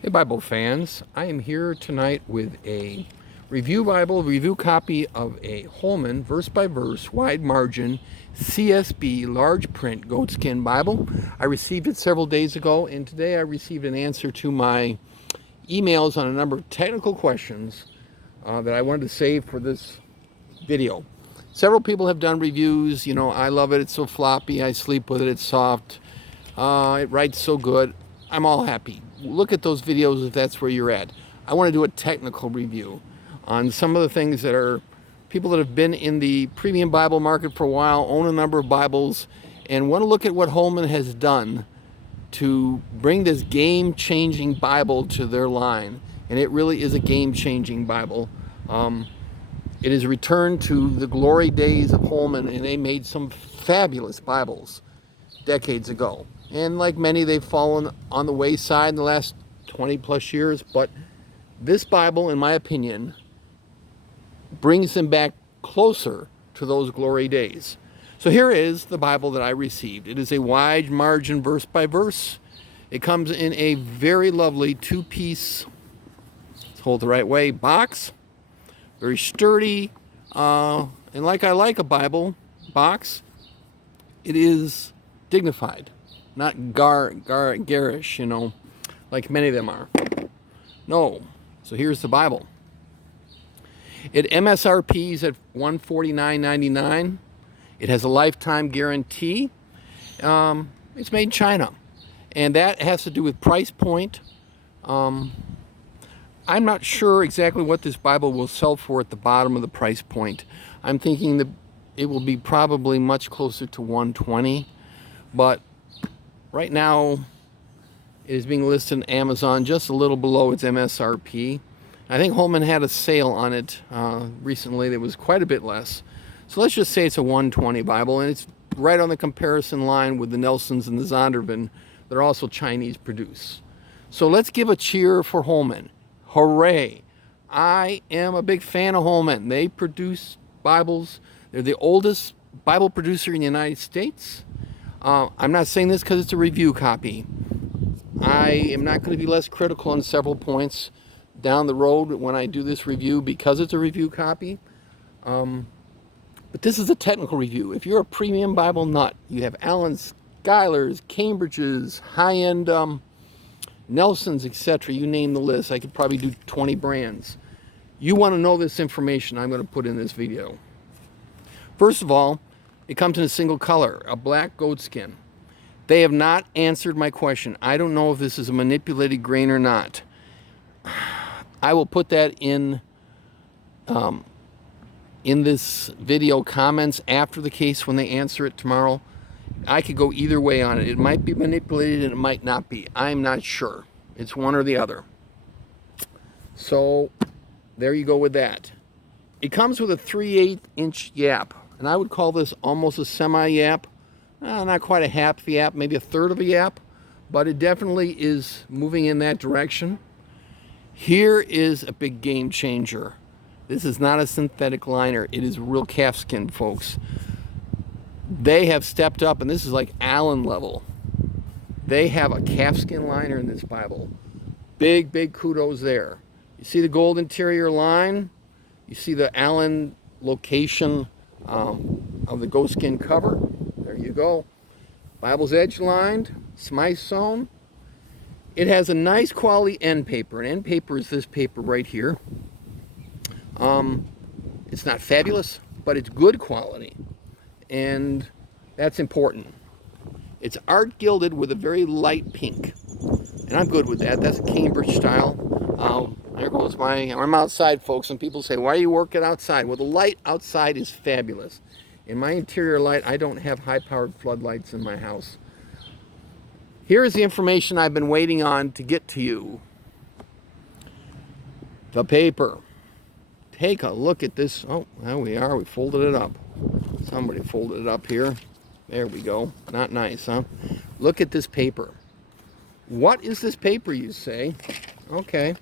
Hey Bible fans, I am here tonight with a review copy of a Holman verse by verse wide margin CSB large print goatskin Bible. I received it several days ago, and today I received an answer to my emails on a number of technical questions that I wanted to save for this video. Several people have done reviews. I love it. It's so floppy. I sleep with it. It's soft. It writes so good. I'm all happy. Look at those videos if that's where you're at. I want to do a technical review on some of the things that are people that have been in the premium Bible market for a while, own a number of Bibles, and want to look at what Holman has done to bring this game-changing Bible to their line. And it really is a game-changing Bible. It is a return to the glory days of Holman, and they made some fabulous Bibles decades ago. And like many, they've fallen on the wayside in the last 20 plus years. But this Bible, in my opinion, brings them back closer to those glory days. So here is the Bible that I received. It is a wide margin verse by verse. It comes in a very lovely two-piece, let's hold it the right way, box. Very sturdy. And like I like a Bible box, it is dignified. Not garish, like many of them are. No. So here's the Bible. It MSRPs at $149.99. It has a lifetime guarantee. It's made in China. And that has to do with price point. I'm not sure exactly what this Bible will sell for at the bottom of the price point. I'm thinking that it will be probably much closer to $120. But right now, it is being listed on Amazon just a little below its MSRP. I think Holman had a sale on it recently that was quite a bit less. So let's just say it's a $120 Bible, and it's right on the comparison line with the Nelsons and the Zondervan that are also Chinese produced. So let's give a cheer for Holman. Hooray! I am a big fan of Holman. They produce Bibles. They're the oldest Bible producer in the United States. I'm not saying this because it's a review copy. I am not going to be less critical on several points down the road when I do this review because it's a review copy. But this is a technical review. If you're a premium Bible nut, you have Allen Schuyler's, Cambridge's, high-end Nelsons, etc. You name the list. I could probably do 20 brands. You want to know this information I'm going to put in this video. First of all, it comes in a single color, a black goatskin. They have not answered my question. I don't know if this is a manipulated grain or not. I will put that in this video comments after the case when they answer it tomorrow. I could go either way on it. It might be manipulated and it might not be. I'm not sure. It's one or the other. So there you go with that. It comes with a 3/8 inch yap. And I would call this almost a semi-yap. Not quite a half yap, maybe a third of a yap. But it definitely is moving in that direction. Here is a big game changer. This is not a synthetic liner. It is real calfskin, folks. They have stepped up, and this is like Allen level. They have a calfskin liner in this Bible. Big, big kudos there. You see the gold interior line. You see the Allen location of the goatskin cover. There you go. Bible's edge lined, Smythe sewn. It has a nice quality end paper. And end paper is this paper right here. It's not fabulous, but it's good quality. And that's important. It's art gilded with a very light pink. And I'm good with that. That's a Cambridge style. There goes I'm outside, folks, and people say, why are you working outside? Well, the light outside is fabulous. In my interior light, I don't have high-powered floodlights in my house. Here is the information I've been waiting on to get to you. The paper. Take a look at this. Oh, there we are. We folded it up. Somebody folded it up here. There we go. Not nice, huh? Look at this paper. What is this paper, you say? Okay.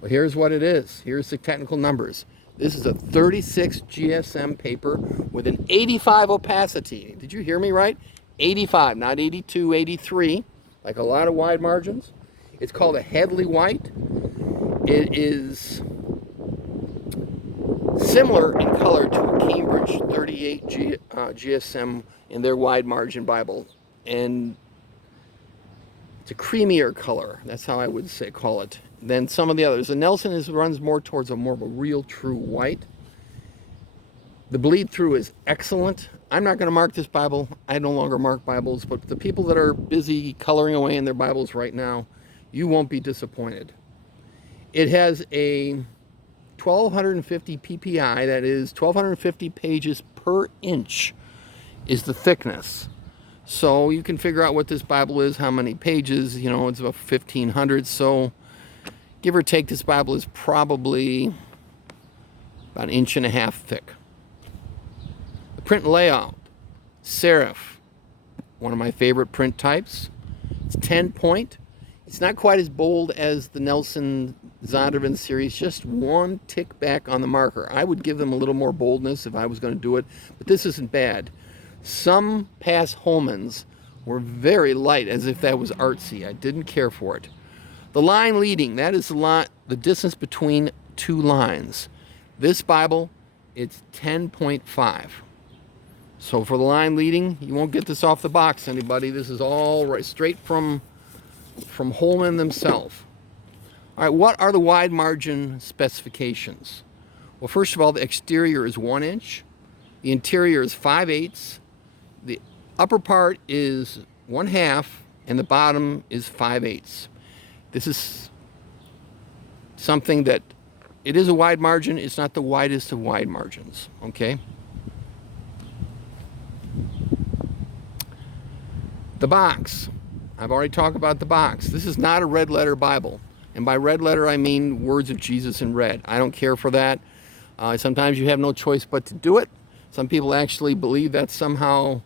Well, here's what it is. Here's the technical numbers. This is a 36 GSM paper with an 85 opacity. Did you hear me right? 85, not 82, 83. like a lot of wide margins. It's called a Headley White. It is similar in color to a Cambridge 38 GSM in their wide margin Bible, and it's a creamier color. That's how I would say call it than some of the others. The Nelson runs more towards more of a real true white. The bleed through is excellent. I'm not going to mark this Bible. I no longer mark Bibles, but the people that are busy coloring away in their Bibles right now, you won't be disappointed. It has a 1250 ppi, that is 1250 pages per inch is the thickness. So you can figure out what this Bible is, how many pages, you know, it's about 1500. So give or take, this Bible is probably about 1.5 inches thick. The print layout, serif, one of my favorite print types. It's 10 point. It's not quite as bold as the Nelson Zondervan series, just one tick back on the marker. I would give them a little more boldness if I was going to do it, but this isn't bad. Some past Holmans were very light, as if that was artsy. I didn't care for it. The line leading, that is the distance between two lines. This Bible, it's 10.5. So for the line leading, you won't get this off the box, anybody. This is all right, straight from Holman themselves. All right, what are the wide margin specifications? Well, first of all, the exterior is 1 inch. The interior is 5/8. The upper part is 1/2, and the bottom is 5/8. This is something that, it is a wide margin. It's not the widest of wide margins, okay? The box. I've already talked about the box. This is not a red letter Bible. And by red letter, I mean words of Jesus in red. I don't care for that. Sometimes you have no choice but to do it. Some people actually believe that somehow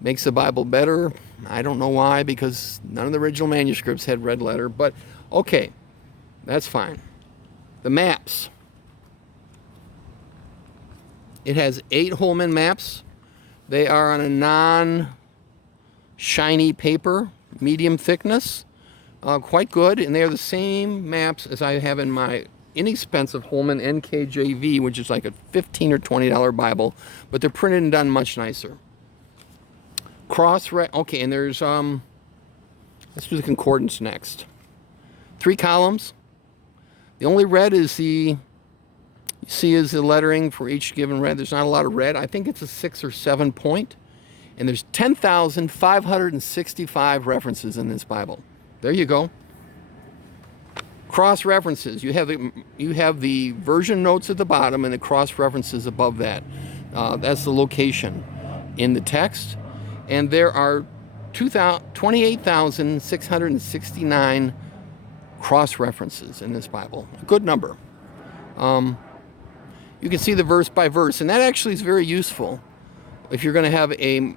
makes the Bible better. I don't know why, because none of the original manuscripts had red letter, but okay, that's fine. The maps. It has 8 Holman maps. They are on a non-shiny paper, medium thickness. Quite good, and they are the same maps as I have in my inexpensive Holman NKJV, which is like a $15 or $20 Bible, but they're printed and done much nicer. Okay, and there's let's do the concordance next. 3 columns. The only red is you see is the lettering for each given red. There's not a lot of red. I think it's a 6 or 7 point, and there's 10,565 references in this Bible. There you go. Cross references. You have the version notes at the bottom and the cross references above that. That's the location in the text. And there are 28,669 cross references in this Bible. A good number. You can see the verse by verse, and that actually is very useful if you're going to have a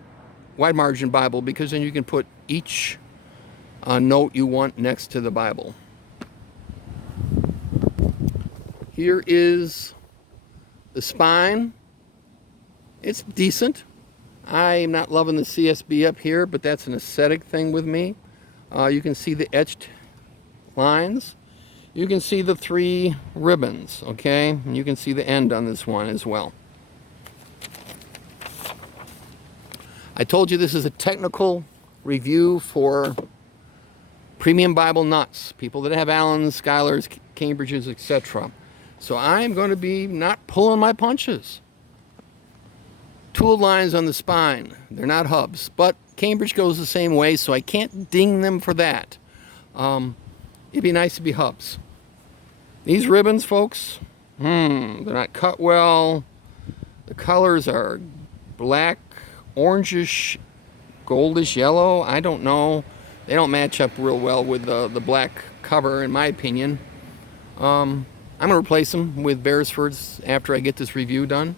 wide margin Bible, because then you can put each note you want next to the Bible. Here is the spine. It's decent. I'm not loving the CSB up here, but that's an aesthetic thing with me. You can see the etched lines. You can see the 3 ribbons, okay? And you can see the end on this one as well. I told you this is a technical review for premium Bible nuts, people that have Allens, Schylers, Cambridges, etc. So I'm going to be not pulling my punches. Tooled lines on the spine. They're not hubs, but Cambridge goes the same way, so I can't ding them for that. It'd be nice to be hubs. These ribbons, folks, they're not cut well. The colors are black, orangish, goldish yellow. I don't know. They don't match up real well with the black cover, in my opinion. I'm going to replace them with Beresfords after I get this review done.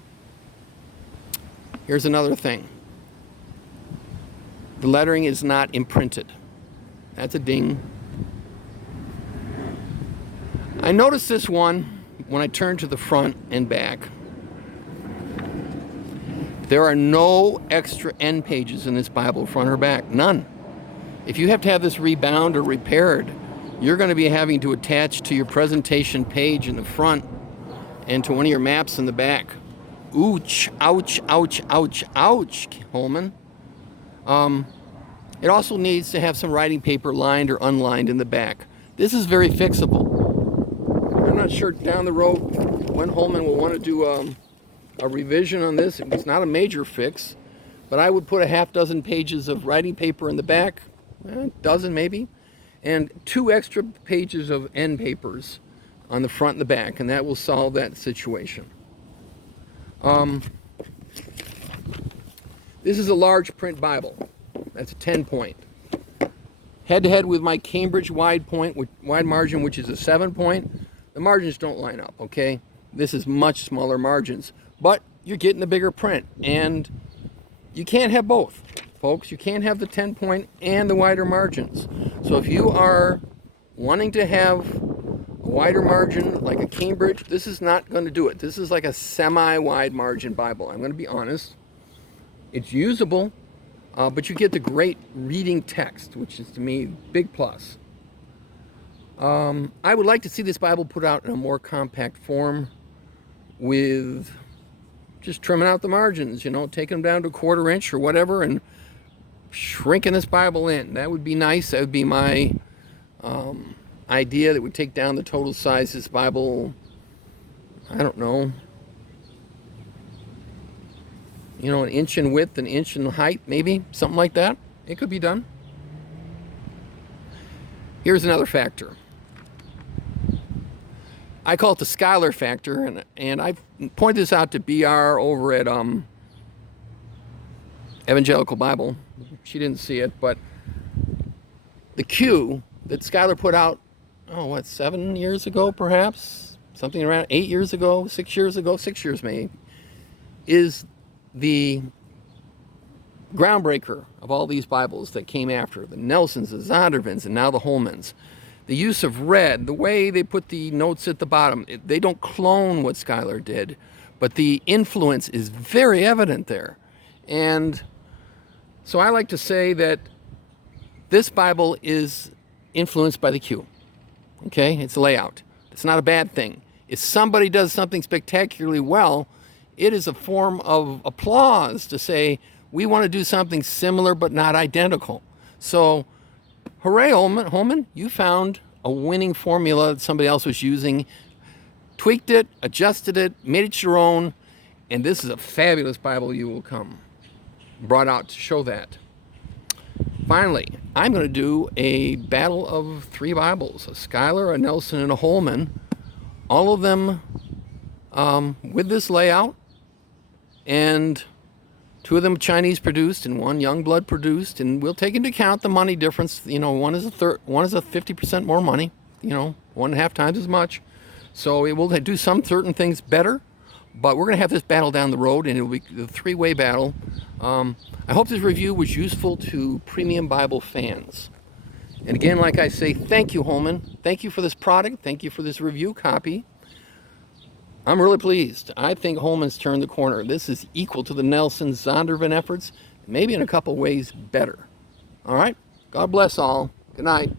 Here's another thing. The lettering is not imprinted. That's a ding. I noticed this one when I turned to the front and back. There are no extra end pages in this Bible, front or back. None. if you have to have this rebound or repaired, you're going to be having to attach to your presentation page in the front and to one of your maps in the back. Ouch, ouch, ouch, ouch, ouch, Holman. It also needs to have some writing paper lined or unlined in the back. This is very fixable. I'm not sure down the road when Holman will want to do a revision on this. It's not a major fix, but I would put a half dozen pages of writing paper in the back, a dozen maybe, and 2 extra pages of end papers on the front and the back, and that will solve that situation. This is a large print Bible. That's a 10-point. Head-to-head with my Cambridge wide margin, which is a 7-point. The margins don't line up, okay? This is much smaller margins, but you're getting the bigger print, and you can't have both, folks. You can't have the 10-point and the wider margins. So if you are wanting to have a wider margin like a Cambridge, this is not going to do it. This is like a semi-wide margin Bible. I'm going to be honest. It's usable, but you get the great reading text, which is to me big plus. I would like to see this Bible put out in a more compact form with just trimming out the margins, you know, taking them down to 1/4 inch or whatever and shrinking this Bible in. That would be nice. That would be my idea. That would take down the total size of this Bible, I don't know, you know, 1 inch in width, 1 inch in height, maybe, something like that. It could be done. Here's another factor. I call it the Schuyler factor, and I've pointed this out to BR over at Evangelical Bible. She didn't see it, but the Q that Schuyler put out, 7 years ago, perhaps? Something around 8 years ago, 6 years ago, 6 years maybe, is the groundbreaker of all these Bibles that came after. The Nelsons, the Zondervans, and now the Holmans. The use of red, the way they put the notes at the bottom, they don't clone what Schuyler did, but the influence is very evident there. And so I like to say that this Bible is influenced by the Q. Okay, it's a layout. It's not a bad thing. If somebody does something spectacularly well, it is a form of applause to say, we want to do something similar but not identical. So, hooray, Holman, you found a winning formula that somebody else was using, tweaked it, adjusted it, made it your own, and this is a fabulous Bible you will come brought out to show that. Finally, I'm going to do a battle of 3 Bibles, a Schuyler, a Nelson, and a Holman, all of them with this layout, and 2 of them Chinese produced and 1 Youngblood produced, and we'll take into account the money difference. You know, one is a 50% more money, you know, 1.5 times as much. So it will do some certain things better, but we're going to have this battle down the road, and it will be the 3-way battle. I hope this review was useful to premium Bible fans. And again, like I say, thank you, Holman. Thank you for this product. Thank you for this review copy. I'm really pleased. I think Holman's turned the corner. This is equal to the Nelson Zondervan efforts, maybe in a couple ways better. All right? God bless all. Good night.